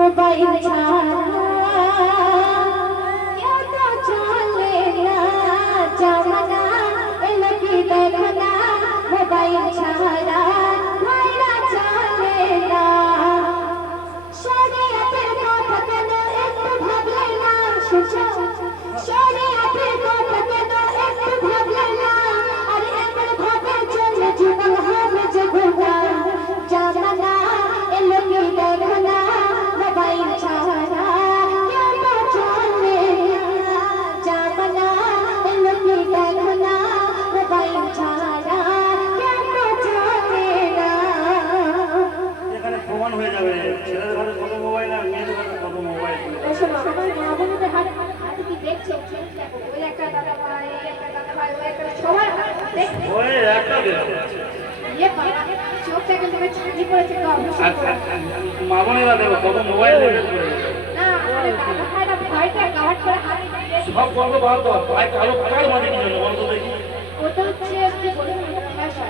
Mobile छाड़ा क्या तो चले ना जमाना लगी देखना मोबाइल छाड़ा भाईरा चले ना शरीयतेर কথা কেন একটু ভাবলে না শুনছো শরীয়তের কথা কেন একটু ভাবলে না আর এমন ভাবে চলে জীবন হবে যে গোটা জামানা এলো কি দেখনা মোবাইল ছাড়া কেন চলে জামানা এলো কি দেখনা মোবাইল ছাড়া কেন চলে না এখানে প্রমাণ হয়ে যাবে ছেলেদের হাতে কত মোবাইল আর মেয়েদের হাতে কত মোবাইল। শোনো সবাই মা বোনদের হাতে হাতে কি দেখছো দেখো ওই একটা দাদা ভাই ওই একটা সবার দেখো ওই একটা দিলাম ये बाबा चोखটা কিন্তু ছাড়ি পড়েছে তো অবশ্যই মা বোনেরা দেখো কত মোবাইল নেবে না আরে দাদা ভাইরা ভয়টা গাওয়াট করে হাতে নিয়ে সব বন্ধ বাদ দাও ভাই কালো কার মাঝে কি জন্য বন্ধ দেখি ওটা হচ্ছে কি বলে ফ্যাশন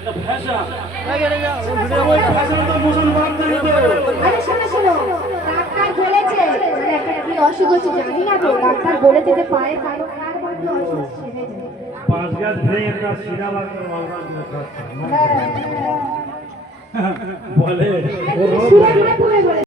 এটা ফ্যাশন ওই ফ্যাশন তো মোশন বাদ দিয়ে দাও। আরে শোনো ডাক্তার বলেছে মানে একটা কি অসুখ হচ্ছে জানি না তো ডাক্তার বলেছে যে পায়ে কালো কার মধ্যে অসুখ সেরে যায় 5 গাছ ভেঙে একটা সিরা বার করে বাবা বলে সুরা দিলে পড়ে